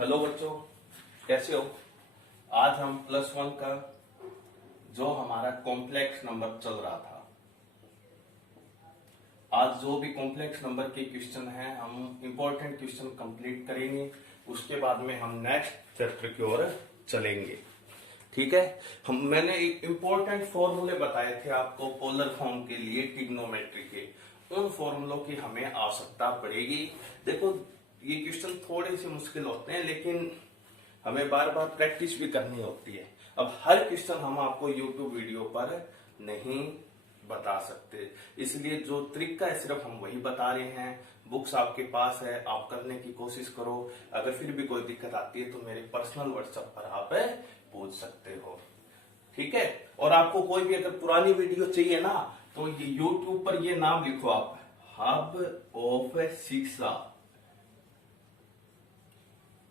Hello बच्चों, कैसे हो। आज हम +1 का जो हमारा कॉम्प्लेक्स नंबर चल रहा था, आज जो भी कॉम्प्लेक्स नंबर के क्वेश्चन हैं हम इंपॉर्टेंट क्वेश्चन कंप्लीट करेंगे। उसके बाद में हम नेक्स्ट चैप्टर की ओर चलेंगे। ठीक है। मैंने एक इंपॉर्टेंट फॉर्मूले बताए थे आपको पोलर फॉर्म के लिए, ट्रिग्नोमेट्री के। उन फॉर्मूलों की हमें आवश्यकता पड़ेगी। देखो, ये क्वेश्चन थोड़े से मुश्किल होते हैं, लेकिन हमें बार बार प्रैक्टिस भी करनी होती है। अब हर क्वेश्चन हम आपको यूट्यूब वीडियो पर नहीं बता सकते, इसलिए जो तरीका है सिर्फ हम वही बता रहे हैं। बुक्स आपके पास है, आप करने की कोशिश करो। अगर फिर भी कोई दिक्कत आती है तो मेरे पर्सनल व्हाट्सएप पर आप पूछ सकते हो। ठीक है। और आपको कोई भी अगर पुरानी वीडियो चाहिए ना, तो ये यूट्यूब पर ये नाम लिखो आप, हब ऑफ शिक्षा,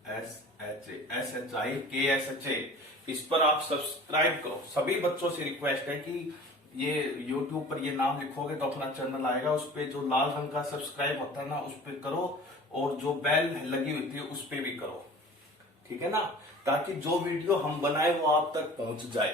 SHIKSHA। इस पर आप सब्सक्राइब करो। सभी बच्चों से रिक्वेस्ट है कि ये यूट्यूब पर ये नाम लिखोगे तो अपना चैनल आएगा, उस पे जो लाल रंग का सब्सक्राइब होता है ना, उस पे करो, और जो बेल लगी हुई थी उस पे भी करो। ठीक है ना, ताकि जो वीडियो हम बनाए वो आप तक पहुंच जाए।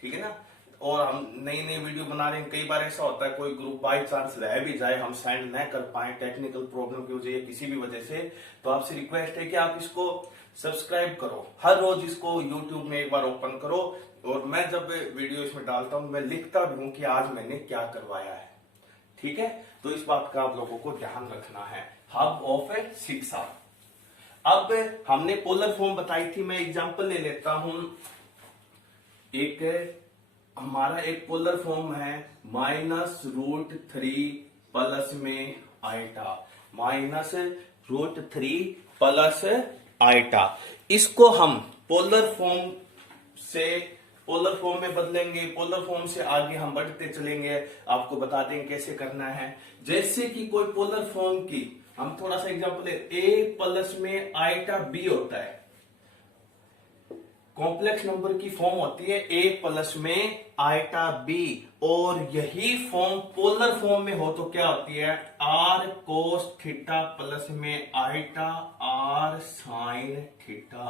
ठीक है ना। और हम नई नई वीडियो बना रहे हैं, कई बार ऐसा होता है कोई ग्रुप बाय चांस रह भी जाए, हम सेंड न कर पाए टेक्निकल प्रॉब्लम की वजह या किसी भी वजह से, तो आपसे रिक्वेस्ट है कि आप इसको सब्सक्राइब करो। हर रोज इसको यूट्यूब में एक बार ओपन करो, और मैं जब वीडियो इसमें डालता हूं मैं लिखता भी हूं कि आज मैंने क्या करवाया है। ठीक है। तो इस बात का आप लोगों को ध्यान रखना है। हब ऑफ शिक्षा। अब हमने पोलर फॉर्म बताई थी, मैं एग्जांपल ले लेता हूं। हमारा एक पोलर फॉर्म है -√3 प्लस में आइटा, -√3 प्लस आइटा। इसको हम पोलर फॉर्म में बदलेंगे। पोलर फॉर्म से आगे हम बढ़ते चलेंगे, आपको बता देंगे कैसे करना है। जैसे कि कोई पोलर फॉर्म की हम थोड़ा सा एग्जांपल ले, A प्लस में आइटा B होता है। कॉम्प्लेक्स नंबर की फॉर्म होती है A प्लस में आइटा B, और यही फॉर्म पोलर फॉर्म में हो तो क्या होती है, R cos थीटा प्लस में आइटा R sin थीटा।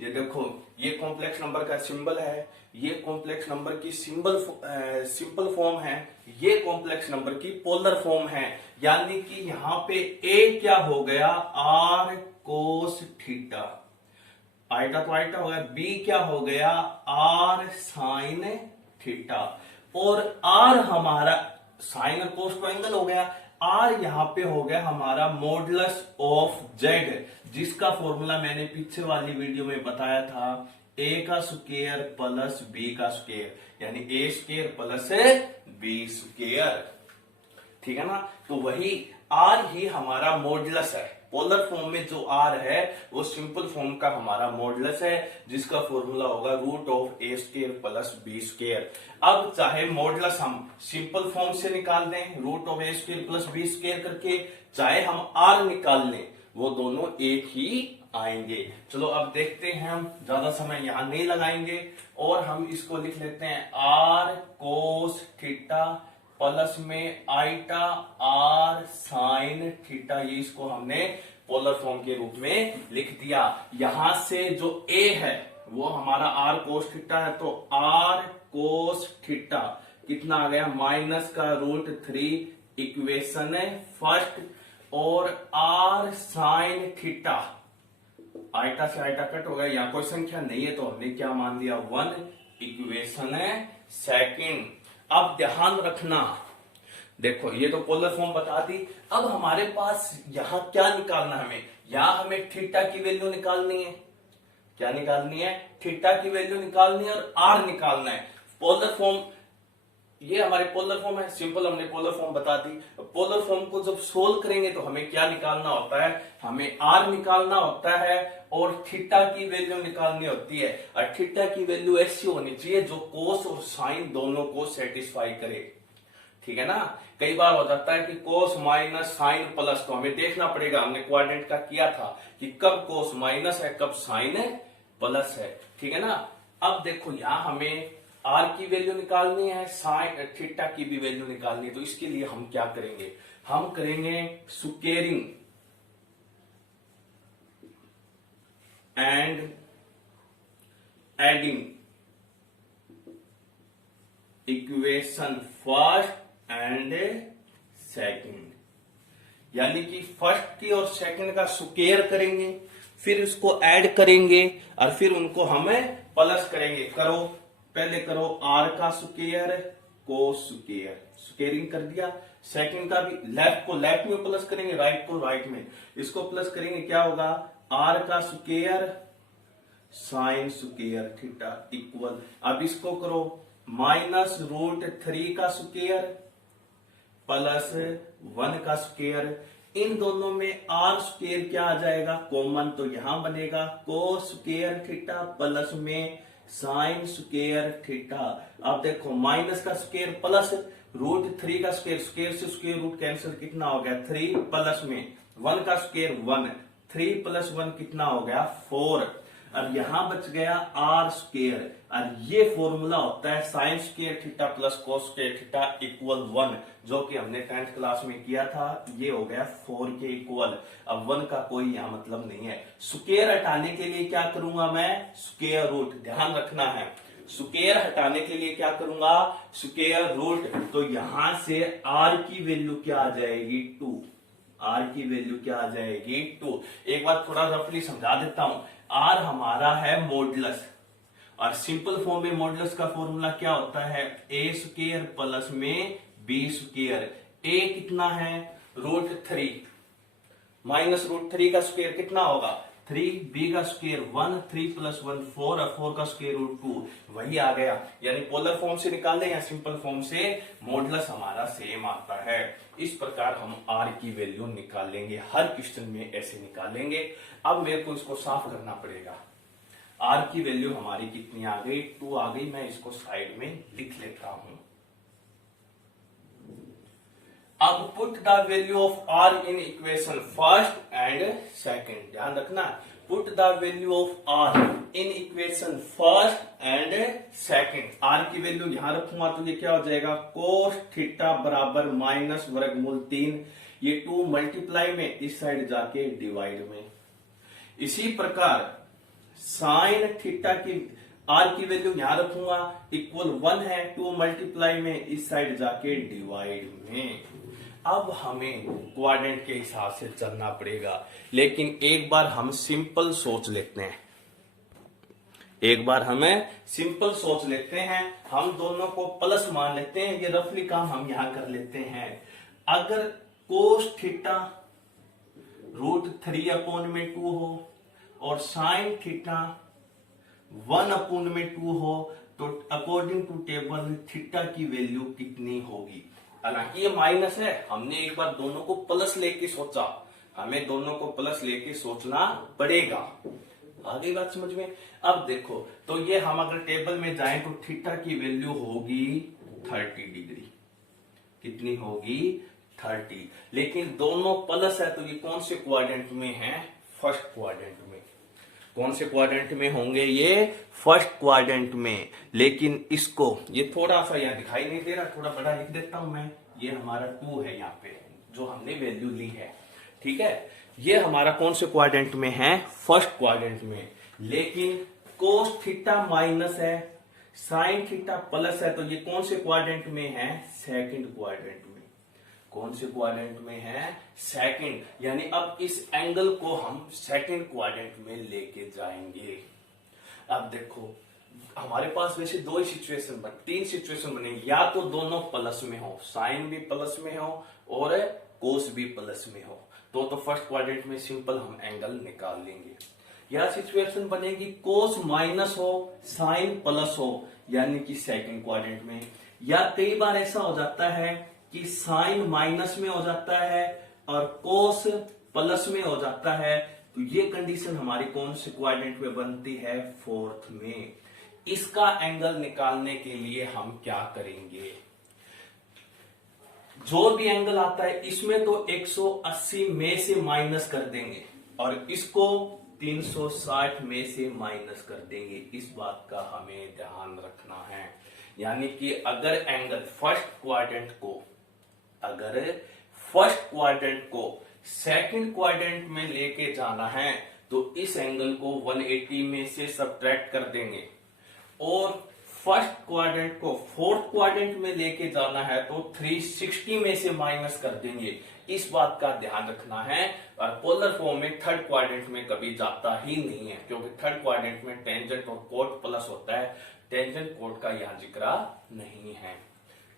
ये देखो, ये कॉम्प्लेक्स नंबर का सिंबल है, ये कॉम्प्लेक्स नंबर की सिंपल फॉर्म है, ये कॉम्प्लेक्स नंबर की पोलर फॉर्म है। यानी कि यहां पे A क्या हो गया, R cos थीटा, आइटा तो आइटा हो गया, B क्या हो गया, R sin थीटा, और R हमारा साइन और कोस तो एंगल हो गया, R यहां पे हो गया हमारा मॉडुलस ऑफ Z, जिसका फॉर्मूला मैंने पीछे वाली वीडियो में बताया था, A का स्क्वायर प्लस B का स्क्वायर, यानी A square plus B square. ठीक है ना। तो वही R ही हमारा मॉडुलस है। पोलर फॉर्म में जो R है वो सिंपल फॉर्म का हमारा मॉडुलस है, जिसका फॉर्मूला होगा √A² प्लस B²। अब चाहे मॉडुलस हम सिंपल फॉर्म से निकाल दें √A² प्लस B² करके, चाहे हम R निकाल लें, वो दोनों एक ही आएंगे। चलो अब देखते हैं, हम ज्यादा समय यहां नहीं लगाएंगे, और हम इसको लिख लेते हैं R cos थीटा प्लस में आइटा R sin थीटा। ये इसको हमने पोलर फॉर्म के रूप में लिख दिया। यहां से जो A है वो हमारा R cos थीटा है, तो R cos थीटा कितना आ गया, -√3 इक्वेशन है फर्स्ट, और R sin थीटा, आइटा से आइटा कट हो गया, यहाँ कोई संख्या नहीं है तो हमने क्या मान लिया, 1 इक्वेशन है सेकंड। अब ध्यान रखना, देखो ये तो पोलर फॉर्म बता दी। अब हमारे पास यहां क्या निकालना है, हमें थीटा की वैल्यू निकालनी है। क्या निकालनी है, थीटा की वैल्यू निकालनी है, और आर निकालना है। पोलर फॉर्म, ये हमारे पोलर फॉर्म है, सिंपल हमने पोलर फॉर्म बता दी। पोलर फॉर्म को जब सोल्व करेंगे तो हमें क्या निकालना होता है, हमें आर निकालना होता है, और थीटा की वैल्यू निकालनी होती है। और थीटा की वैल्यू ऐसी होनी चाहिए जो कोस और साइन दोनों को सेटिस्फाई करे। ठीक है ना। कई बार हो जाता है कि कोस माइनस साइन प्लस, तो हमें देखना पड़ेगा, हमने क्वाड्रेंट का किया था कि कब कोस माइनस है कब साइन प्लस है। ठीक है ना। अब देखो यहां हमें आर की वैल्यू निकालनी है, साइन थीटा की भी वैल्यू निकालनी है, तो इसके लिए हम क्या करेंगे, हम करेंगे squaring. And adding equation first and second, यानी कि फर्स्ट की और सेकंड का स्क्वायर करेंगे, फिर उसको ऐड करेंगे और फिर उनको हमें प्लस करेंगे। करो, पहले करो आर का स्क्वायर कोस स्क्वायर, स्क्वायरिंग कर दिया। सेकंड का भी लेफ्ट को लेफ्ट में प्लस करेंगे, राइट को राइट में, इसको प्लस करेंगे, क्या होगा आर का square sine square theta equal, अब इसको करो माइनस रूट 3 का स्क्वायर प्लस 1 का स्क्वायर। इन दोनों में आर स्क्वायर क्या आ जाएगा कॉमन, तो यहां बनेगा कोस स्क्वायर थीटा प्लस में साइन स्क्वायर थीटा। अब देखो माइनस का स्क्वायर प्लस रूट 3 का स्क्वायर, स्क्वायर से स्क्वायर रूट कैंसिल, कितना हो गया 3 प्लस में 1 का स्क्वायर 1, 3 प्लस 1 कितना हो गया 4। अब यहां बच गया आर स्क्वायर, और ये फॉर्मूला होता है sine square theta plus cos square theta equal 1, जो कि हमने 10th क्लास में किया था। ये हो गया 4 के इक्वल। अब 1 का कोई यहां मतलब नहीं है। स्क्वायर हटाने के लिए क्या करूंगा मैं, स्क्वायर रूट, ध्यान रखना है, स्क्वायर हटाने के लिए क्या करूंगा स्क्वायर रूट। तो यहां से आर की वैल्यू क्या आ जाएगी 2, आर की वैल्यू क्या आ जाएगी 2। एक बार थोड़ा रफली समझा देता हूं, आर हमारा है मॉडुलस, और सिंपल फॉर्म में मॉडुलस का फॉर्मूला क्या होता है ए स्क्वायर प्लस में बी स्क्वायर। ए कितना है रूट 3 माइनस रूट 3 का स्क्वायर कितना होगा 3, बी का स्क्वायर 1, 3 प्लस 1 4 और 4 का स्क्वायर रूट 2, वही आ गया। यानी पोलर फॉर्म से निकाले या सिंपल फॉर्म से, मॉडुलस हमारा सेम आता है। इस प्रकार हम आर की वैल्यू निकालेंगे, हर क्वेश्चन में ऐसे निकालेंगे। अब मेरे को इसको साफ करना पड़ेगा। आर की वैल्यू हमारी कितनी आ गई 2 आ गई, मैं इसको साइड में लिख लेता हूं। अब put the value of R in equation first and second, ध्यान रखना, put the value of R in equation first and second. R की वैल्यू यहां रखूंगा तो ये क्या हो जाएगा कोस थीटा बराबर माइनस वर्गमूल 3, ये 2 मल्टीप्लाई में इस साइड जाके डिवाइड में। इसी प्रकार साइन थीटा की आर की वैल्यू यहां रखूंगा इक्वल 1 है, 2 मल्टीप्लाई में इस साइड जाके डिवाइड में। अब हमें क्वाड्रेंट के हिसाब से चलना पड़ेगा, लेकिन एक बार हम सिंपल सोच लेते हैं, एक बार हमें सिंपल सोच लेते हैं, हम दोनों को प्लस मान लेते हैं, ये रफली काम हम यहां कर लेते हैं। अगर कोस थीटा रूट 3 अपॉन में 2 हो और साइन थीटा 1 अपॉन में 2 हो, तो अकॉर्डिंग टू टेबल थीटा की वैल्यू कितनी होगी। हालांकि ये माइनस है, हमने एक बार दोनों को प्लस लेके सोचा, हमें दोनों को प्लस लेके सोचना पड़ेगा। आगे बात समझ में। अब देखो, तो ये हम अगर टेबल में जाएं तो थीटा की वैल्यू होगी 30 डिग्री, कितनी होगी 30, लेकिन दोनों प्लस है तो ये कौन से क्वाड्रेंट में है फर्स्ट क्वाड्रेंट में। कौन से क्वाड्रेंट में होंगे ये फर्स्ट क्वाड्रेंट में। लेकिन इसको ये थोड़ा सा यहाँ दिखाई नहीं दे रहा, थोड़ा बड़ा लिख देता हूं मैं, ये हमारा 2 है यहाँ पे जो हमने वैल्यू ली है, ठीक है। ये हमारा कौन से क्वाड्रेंट में है फर्स्ट क्वाड्रेंट में, लेकिन कोस थीटा माइनस है साइन थीटा प्लस है, तो ये कौन से क्वाड्रेंट में है सेकंड क्वाड्रेंट में। कौन से क्वाड्रेंट में है सेकंड, यानी अब इस एंगल को हम सेकंड क्वाड्रेंट में लेके जाएंगे। अब देखो हमारे पास वैसे 2 ही सिचुएशन 3 सिचुएशन बने, या तो दोनों प्लस में हो, साइन भी प्लस में हो और कोस भी प्लस में हो, तो फर्स्ट क्वाड्रेंट में सिंपल हम एंगल निकाल लेंगे। या सिचुएशन बनेगी कोस माइनस हो साइन प्लस हो, यानी कि सेकंड क्वाड्रेंट में। या कई बार ऐसा हो जाता है कि साइन माइनस में हो जाता है और कोस प्लस में हो जाता है, तो ये कंडीशन हमारी कौन से क्वाड्रेंट में बनती है फोर्थ में। इसका एंगल निकालने के लिए हम क्या करेंगे, जो भी एंगल आता है इसमें तो 180 में से माइनस कर देंगे और इसको 360 में से माइनस कर देंगे। इस बात का हमें ध्यान रखना है। यानी कि अगर एंगल फर्स्ट क्वाड्रेंट को सेकंड क्वाड्रेंट में लेके जाना है तो इस एंगल को 180 में से सब्ट्रैक्ट कर देंगे, और फर्स्ट क्वाड्रेंट को फोर्थ क्वाड्रेंट में लेके जाना है तो 360 में से माइनस कर देंगे। इस बात का ध्यान रखना है। और पोलर फॉर्म में थर्ड क्वाड्रेंट में कभी जाता ही नहीं है, क्योंकि थर्ड क्वाड्रेंट में टेंजेंट और कोट प्लस होता है, टेंजेंट कोट का यहां जिक्र नहीं है।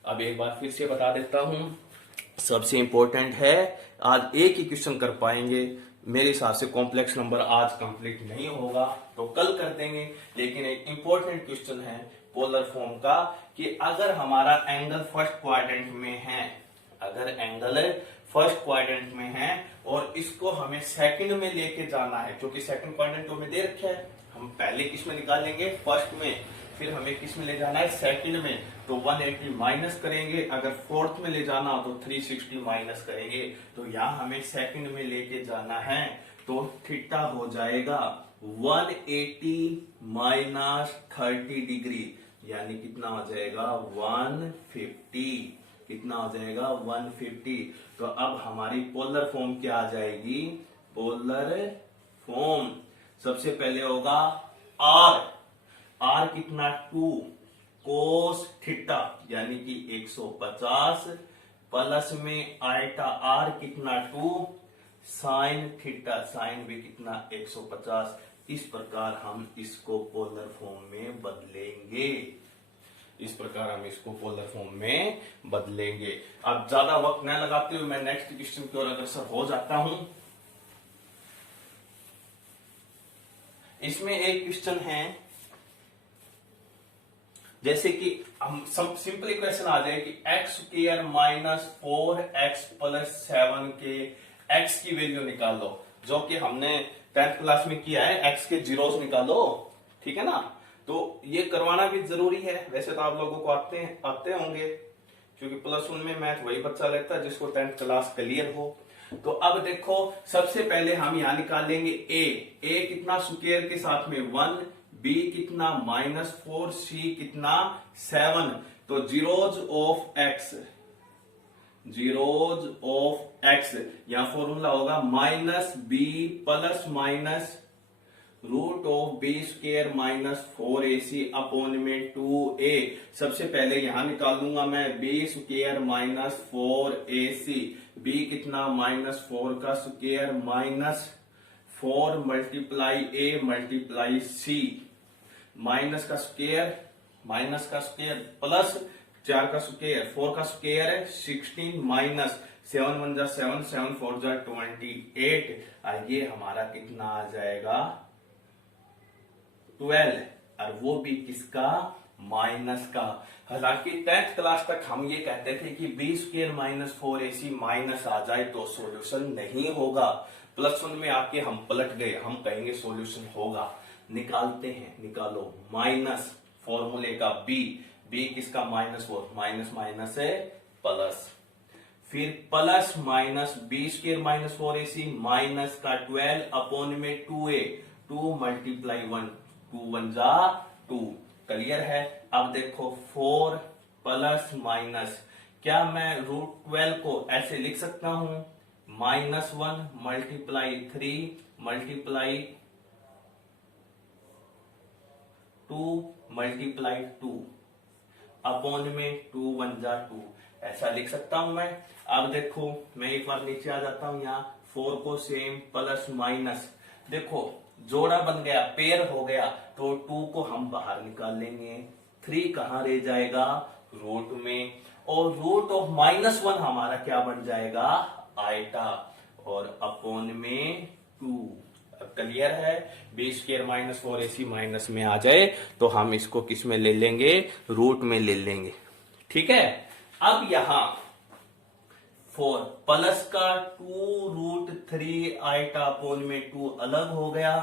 अब एक बार फिर से बता देता हूं, सबसे इंपॉर्टेंट है, आज एक ही क्वेश्चन कर पाएंगे, मेरे हिसाब से कॉम्प्लेक्स नंबर आज कंप्लीट नहीं होगा तो कल कर देंगे। लेकिन एक इंपॉर्टेंट क्वेश्चन है पोलर फॉर्म का कि अगर हमारा एंगल फर्स्ट क्वाड्रेंट में है, अगर एंगल फर्स्ट क्वाड्रेंट में है और इसको हमें सेकंड में लेके जाना है, क्योंकि सेकंड क्वाड्रेंट तो हमें दे रखा है, हम पहले किस में निकालेंगे, फर्स्ट में, फिर हमें किस में ले जाना है, सेकंड में, तो 180 माइनस करेंगे। अगर फोर्थ में ले जाना हो तो 360 माइनस करेंगे। तो यहां हमें सेकंड में लेके जाना है तो थीटा हो जाएगा 180 माइनस 30 डिग्री, यानी कितना हो जाएगा 150। कितना हो जाएगा 150। तो अब हमारी पोलर फॉर्म क्या आ जाएगी, पोलर फॉर्म सबसे पहले होगा आर कितना 2 कोस थीटा यानी कि 150 प्लस में आयटा आर कितना 2 साइन थीटा, साइन भी कितना 150। इस प्रकार हम इसको पोलर फॉर्म में बदलेंगे, इस प्रकार हम इसको पोलर फॉर्म में बदलेंगे। अब ज्यादा वक्त न लगाते हुए मैं नेक्स्ट क्वेश्चन की ओर अग्रसर हो जाता हूं। इसमें एक क्वेश्चन है, जैसे कि हम सब सिंपल इक्वेशन आ जाए कि x square minus 4x plus 7 के x की वैल्यू निकालो, जो कि हमने 10th क्लास में किया है, x के जीरोस निकालो, ठीक है ना। तो ये करवाना भी जरूरी है, वैसे तो आप लोगों को आते होंगे, क्योंकि प्लस 1 में मैथ वही बच्चा लेता है जिसको 10th क्लास क्लियर हो। तो अब देखो, सबसे पहले हम यहां निकालेंगे ए कितना स्क्वायर के साथ में 1, बी कितना -4, सी कितना 7। तो zeros of x, zeros of x, यहां फॉर्मूला होगा -b plus minus root of B square -4ac upon में 2a। सबसे पहले यहां निकाल दूंगा मैं b स्क्वायर -4ac, b कितना -4 का square -4 multiply a multiply c, minus का स्क्वायर प्लस 4 का स्क्वायर 4 का स्क्वायर है 16 माइनस 7 1 जा 7 7 4 जा 28। ये हमारा कितना आ जाएगा 12, और वो भी किसका, माइनस का। हालांकि 10th क्लास तक हम ये कहते थे कि बी स्क्वायर -4ac माइनस आ जाए तो सॉल्यूशन नहीं होगा। प्लस 1 में आके हम पलट गए, हम कहेंगे सॉल्यूशन होगा। निकालते हैं, निकालो माइनस फॉर्मूले का बी किसका -4, माइनस माइनस है प्लस, फिर plus minus B square -4ac minus का 12 अपॉन में 2a, 2 मल्टीप्लाई 1, 2 1 जा 2। क्लियर है। अब देखो 4 प्लस माइनस, क्या मैं √12 को ऐसे लिख सकता हूं, -1 मल्टीप्लाई 3 मल्टीप्लाई 2 मल्टीप्लाई 2 अपॉन में 2 1 जा 2, ऐसा लिख सकता हूं मैं। अब देखो मैं एक बार नीचे आ जाता हूं, यहाँ 4 को सेम प्लस माइनस, देखो जोड़ा बन गया, पेयर हो गया, तो 2 को हम बाहर निकाल लेंगे, 3 कहां रह जाएगा रूट में, और रूट ऑफ -1 हमारा क्या बन जाएगा आयटा, और अपॉन में 2। क्लियर है। बी स्क्वायर -4ac माइनस में आ जाए तो हम इसको किस में ले लेंगे, रूट में ले लेंगे, ठीक है। अब यहां 4 प्लस का 2√3 आयटा अपॉन में 2 अलग हो गया,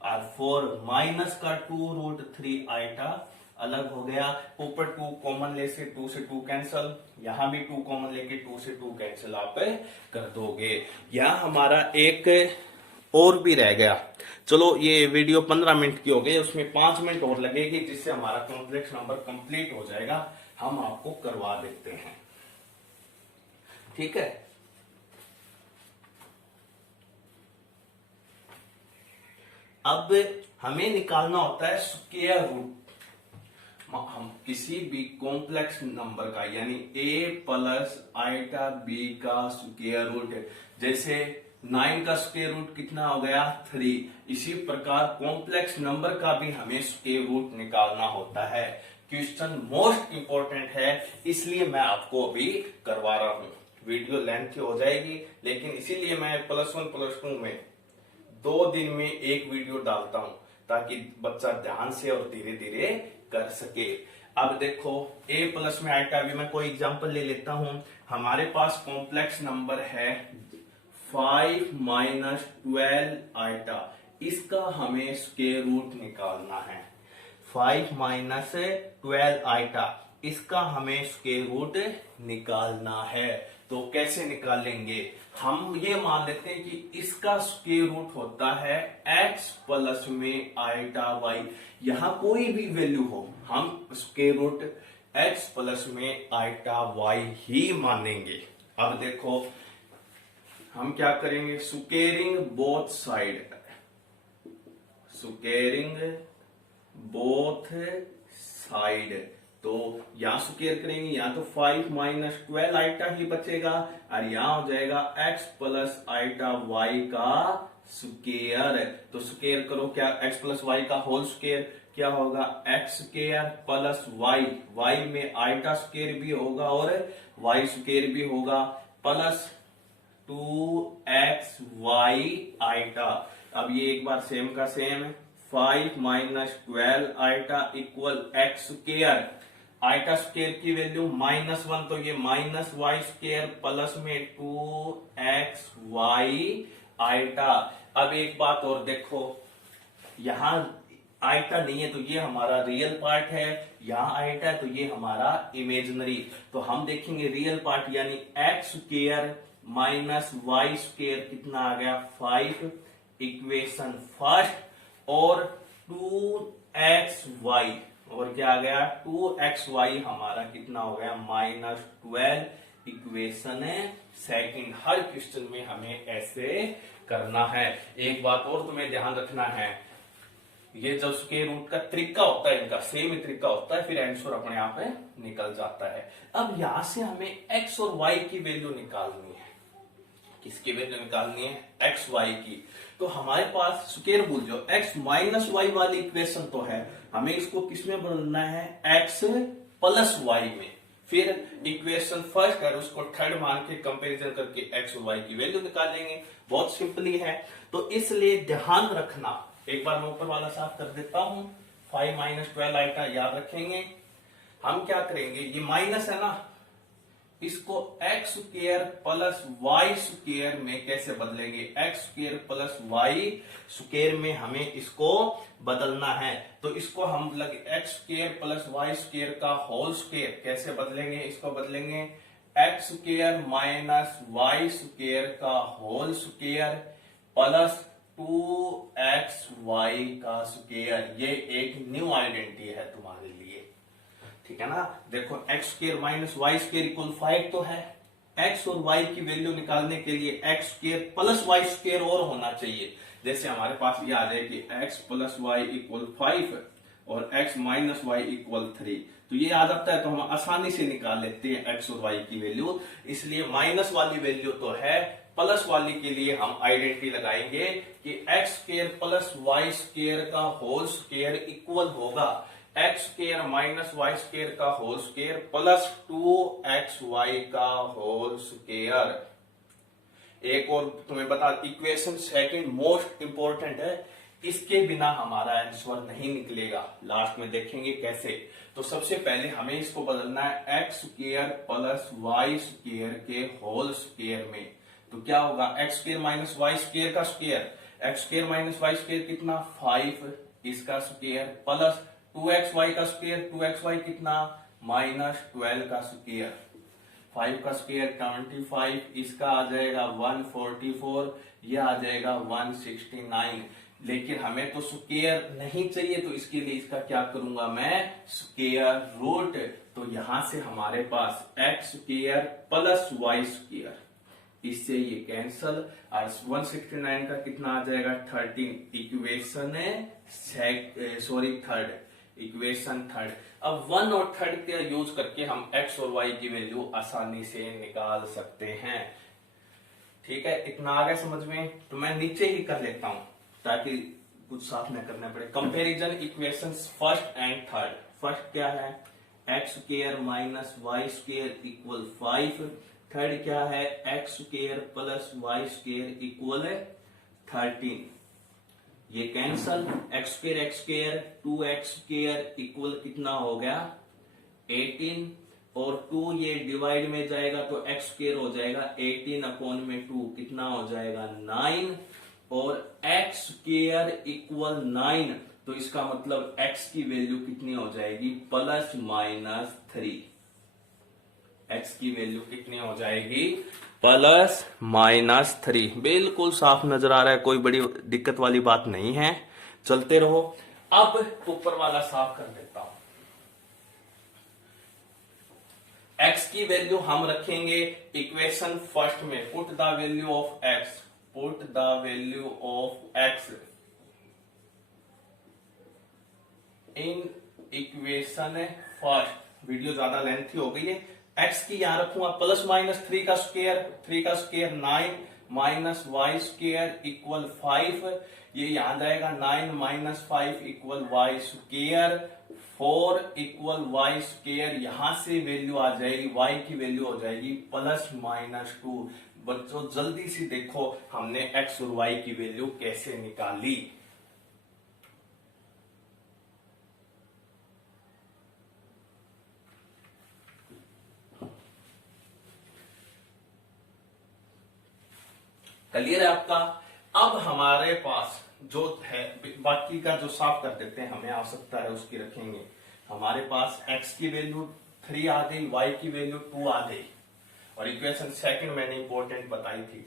और 4 माइनस का 2√3 आयटा अलग हो गया। ऊपर 2 कॉमन ले से 2 से 2 कैंसल, यहां भी 2 कॉमन लेके 2 से 2 कैंसिल आप कर दोगे। यहां हमारा एक और भी रह गया, चलो ये वीडियो 15 मिनट की हो गई, उसमें 5 मिनट और लगेगी, जिससे हमारा कॉम्प्लेक्स नंबर कंप्लीट हो जाएगा। हम आपको करवा देते हैं, ठीक है। अब हमें निकालना होता है स्क्वायर रूट। हम किसी भी कॉम्प्लेक्स नंबर का यानी a प्लस आइटा b का स्क्वायर रूट, जैसे 9 का स्क्वायर रूट कितना हो गया 3, इसी प्रकार कॉम्प्लेक्स नंबर का भी हमें स्क्वायर रूट निकालना होता है। क्वेश्चन मोस्ट इंपॉर्टेंट है, इसलिए मैं आपको अभी करवा रहा हूं। वीडियो लेंथ हो जाएगी, लेकिन इसीलिए मैं +1 +2 में 2 दिन में एक वीडियो डालता हूं, ताकि बच्चा ध्यान से और धीरे धीरे कर सके। अब देखो a प्लस में आइटा भी, मैं कोई एग्जांपल ले लेता हूं। हमारे पास कॉम्प्लेक्स नंबर है 5 माइनस 12 आइटा, इसका हमें स्क्वायर रूट निकालना है। 5 माइनस 12 आइटा, इसका हमें स्क्वायर रूट निकालना है। तो कैसे निकालेंगे? हम ये मान लेते हैं कि इसका स्क्वायर रूट होता है x प्लस में आइटा y। यहां कोई भी वैल्यू हो, हम स्क्वायर रूट x प्लस में आइटा y ही मानेंगे। अब देखो हम क्या करेंगे, squaring both side, squaring both side, तो यहां स्क्वायर करेंगे, या तो 5 माइनस 12 आइटा ही बचेगा, और यहां हो जाएगा x प्लस आइटा y का स्क्वायर। तो स्क्वायर करो, क्या x प्लस y का होल स्क्वायर क्या होगा, x स्क्वायर प्लस y में आइटा स्क्वायर भी होगा और y स्क्वायर भी होगा, प्लस 2xy आइटा। अब ये एक बार सेम का same, 5 minus 12 iota equal x square, iota square की वैल्यू -1, तो ये माइनस वाई स्क्वायर प्लस में 2xy आइटा। अब एक बात और देखो, यहां आइटा नहीं है तो ये हमारा रियल पार्ट है, यहां आइटा है तो ये हमारा इमेजिनरी। तो हम देखेंगे रियल पार्ट यानी x square minus Y square कितना आ गया 5, इक्वेशन फर्स्ट, और 2xy, और क्या आ गया 2xy हमारा कितना हो गया -12, इक्वेशन सेकंड। हर क्वेश्चन में हमें ऐसे करना है। एक बात और तुम्हें ध्यान रखना है, ये जब स्क्वायर रूट का तरीका होता है, इनका सेम ही तरीका होता है, फिर आंसर अपने आप निकल जाता है। अब यहां से हमें x और y की वैल्यू निकालनी है। किसकी वैल्यू निकालनी है? x y की। तो हमारे पास स्क्वायर भूल जाओ, x माइनस वाई वाली इक्वेशन तो है, हमें इसको किसमें बदलना है x प्लस y में। फिर इक्वेशन फर्स्ट है उसको थर्ड मान के कंपैरिजन करके x और y की वैल्यू निकालेंगे। बहुत सिंपली है, तो इसलिए ध्यान रखना। एक बार मैं ऊपर वाला साफ कर देता हूं। 5 माइनस 12 आइटा याद रखेंगे। हम क्या करेंगे, ये माइनस है ना, इसको x square plus Y square में कैसे बदलेंगे, x square plus Y square में हमें इसको बदलना है। तो इसको हम x square plus Y square का होल स्क्वायर कैसे बदलेंगे, इसको बदलेंगे x square minus Y square का होल स्क्वायर प्लस 2xy का स्क्वायर। ये एक न्यू आइडेंटिटी है तुम्हारे लिए, ठीक है ना। देखो x square minus Y square equal 5 तो है, x और y की वैल्यू निकालने के लिए x square plus Y square और होना चाहिए। जैसे हमारे पास ये आ जाए कि x प्लस वाई इक्वल 5 और x माइनस वाई इक्वल 3, तो ये आ जाता है, तो हम आसानी से निकाल लेते हैं x और y की वैल्यू। इसलिए माइनस वाली वैल्यू तो है, प्लस वाली के लिए हम आइडेंटिटी लगाएंगे कि x square plus Y square का होल स्क्वायर इक्वल होगा x square minus Y square का होल स्क्वायर प्लस 2xy का होल स्क्वायर। एक और तुम्हें बता, इक्वेशन सेकंड मोस्ट इंपॉर्टेंट है, इसके बिना हमारा आंसर नहीं निकलेगा। लास्ट में देखेंगे कैसे। तो सबसे पहले हमें इसको बदलना है x square plus Y square के होल स्क्वायर में। तो क्या होगा, x square minus Y square का square, x square minus Y square कितना 5, इसका स्क्वायर प्लस 2xy का स्क्वायर, 2xy कितना -12 का स्क्वायर, 5 का स्क्वायर 25, इसका आ जाएगा 144, यह आ जाएगा 169। लेकिन हमें तो स्क्वायर नहीं चाहिए, तो इसके लिए इसका क्या करूंगा मैं, स्क्वायर रूट। तो यहां से हमारे पास x square plus Y square इससे ये कैंसल, और 169 का कितना आ जाएगा 13। Equation third. अब 1 और 3 का यूज करके हम x और y की वैल्यू आसानी से निकाल सकते हैं। ठीक है, इतना आ गया समझ में। तो मैं नीचे ही कर लेता हूं ताकि कुछ साफ न करना पड़े। Comparison equations first and third. First क्या है, x square minus Y square equal 5। Third क्या है, x square plus Y square equal 13। ये cancel, x square 2x square equal कितना हो गया 18, और 2 ये डिवाइड में जाएगा तो x स्क्वायर हो जाएगा 18 अपॉन में 2 कितना हो जाएगा 9, और x स्क्वायर इक्वल 9, तो इसका मतलब x की वैल्यू कितनी हो जाएगी प्लस माइनस 3। x की वैल्यू कितनी हो जाएगी प्लस माइनस 3। बिल्कुल साफ नजर आ रहा है, कोई बड़ी दिक्कत वाली बात नहीं है। चलते रहो। अब ऊपर वाला साफ कर देता हूं। x की वैल्यू हम रखेंगे इक्वेशन फर्स्ट में, put the value of x, put the value of x in equation first. Video ज्यादा लेंथी हो गई है। x की यहां रखूंगा प्लस माइनस 3 का square 9 minus Y square equal 5। ये यहां जाएगा 9 minus 5 equal Y square, 4 equal Y square. यहां से वैल्यू आ जाएगी, y की वैल्यू हो जाएगी प्लस माइनस 2। बच्चों जल्दी से देखो हमने x और y की वैल्यू कैसे निकाली। क्लियर है आपका। अब हमारे पास जो है, बाकी का जो साफ कर देते हैं, हमें आवश्यकता है उसकी रखेंगे। हमारे पास x की वैल्यू 3 आ गई, y की वैल्यू 2 आ गई, और इक्वेशन सेकंड मैंने इंपॉर्टेंट बताई थी।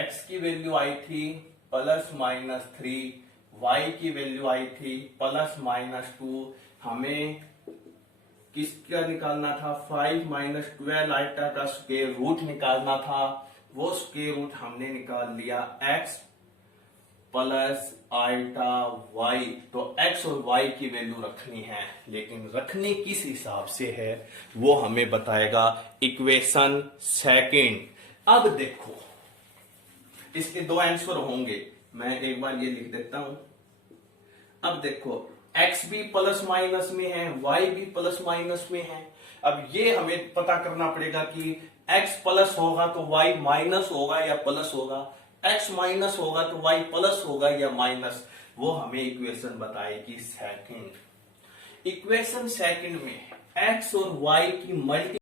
x की वैल्यू आई थी प्लस माइनस 3, y की वैल्यू आई थी प्लस माइनस 2। हमें किसका निकालना था, 5 माइनस 12 आइटा का स्क्वायर रूट निकालना था। वो स्क्वायर रूट हमने निकाल लिया x प्लस आइटा y। तो x और y की वैल्यू रखनी है, लेकिन रखनी किस हिसाब से है वो हमें बताएगा इक्वेशन सेकंड। अब देखो इसके दो आंसर होंगे, मैं एक बार ये लिख देता हूं। अब देखो x भी प्लस माइनस में है, y भी प्लस माइनस में है। अब ये हमें पता करना पड़ेगा कि x प्लस होगा तो y माइनस होगा या प्लस होगा, x माइनस होगा तो y प्लस होगा या माइनस। वो हमें इक्वेशन बताएगी सेकंड। इक्वेशन सेकंड में x और y की मल्टी